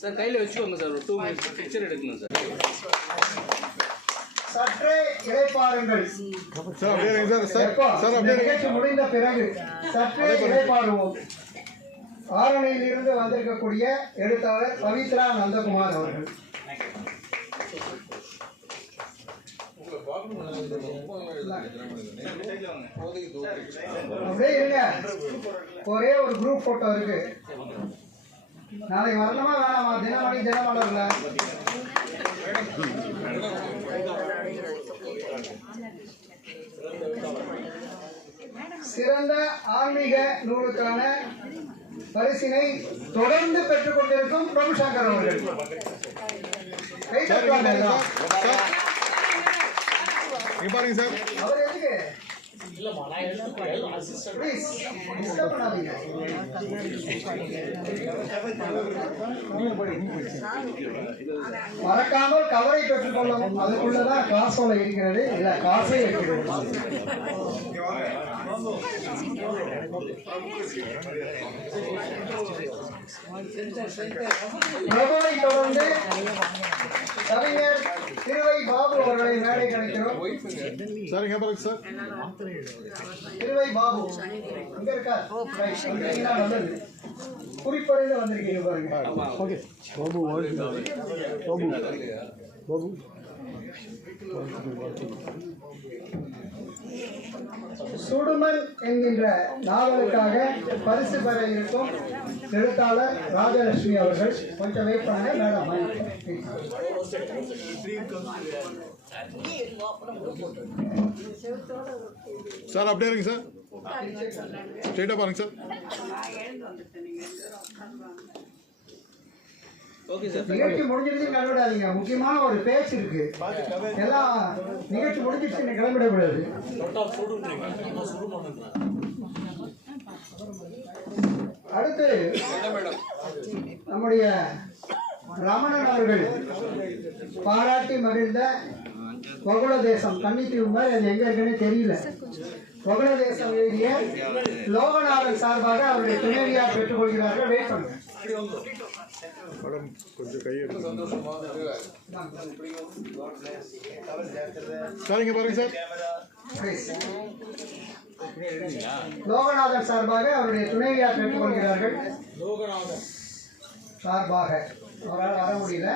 Sir கையில் வச்சுக்கோங்க sir. ஒரு 2 minutes பிக்சர் எடுக்கணும் சார். சற்றே இளைப்பாருங்கள். நிகழ்ச்சி முடிந்த பிறகு சற்றே இளைப்பாருவோம். ஆரணியில் இருந்து வந்திருக்கக்கூடிய எழுத்தாளர் பவித்ரா நந்தகுமார் அவர்கள். அப்படியே இருங்க. ஒரே ஒரு குரூப் போட்டோ இருக்கு. நாளைக்கு வரணுமா வேணாமா? தினமணி தினமலர்ல சிறந்த ஆன்மீக நூலுக்கான பரிசினை தொடர்ந்து பெற்றுக் கொண்டிருக்கும் பிரபு சங்கர் அவர்கள். அவர் எதுக்கு மறக்காமல் கவரை பெற்றுக் கொள்ளவும். அதுக்குள்ளதான் காசோலை இருக்கிறது. இல்ல காசே இருக்கிறது. பிரபுவை தொடர்ந்து கவிஞர் திருவை பாபு அவர்களை மேடை கிடைக்கிறோம். திருவை பாபு இங்க இருக்கார். நல்லது. குறிப்பறையில வந்திருக்கீங்க பாருங்க. சுடுமன் என்கின்ற நாவலுக்காக பரிசு பெற இருக்கும் எழுத்தாளர் ராஜலட்சுமி அவர்கள். கொஞ்சம் வெயிட் பண்ணுங்க மேடம். சார் அப்படியே இருங்க சார். ஸ்ட்ரெயிட்டா பாருங்க சார். நிகழ்ச்சி முடிஞ்சிருச்சு கிளம்பிடாதீங்க. முக்கியமான ஒரு பேச்சு இருக்கு. எல்லாம் நிகழ்ச்சி முடிஞ்சிருச்சு கிளம்பிடக்கூடாது. அடுத்து நம்முடைய ரமணன் அவர்கள் பாராட்டி மகிழ்ந்த வகுள தேசம் கன்னித்தீவு மாதிரி அது எங்க இருக்குன்னு தெரியல. வகுள தேசம் எழுதிய லோகநாதன் சார்பாக அவருடைய துணைவியார் பெற்றுக் கொள்கிறார்கள். வெயிட் பண்ணுங்க. கொஞ்சம் கையை சரிங்க பாருங்க சார். லோகநாதன் சார்பாக அவருடைய துணைவியார் பெற்றுக் கொள்கிறார்கள். லோகநாதன் சார்பாக அவரால் வர முடியல.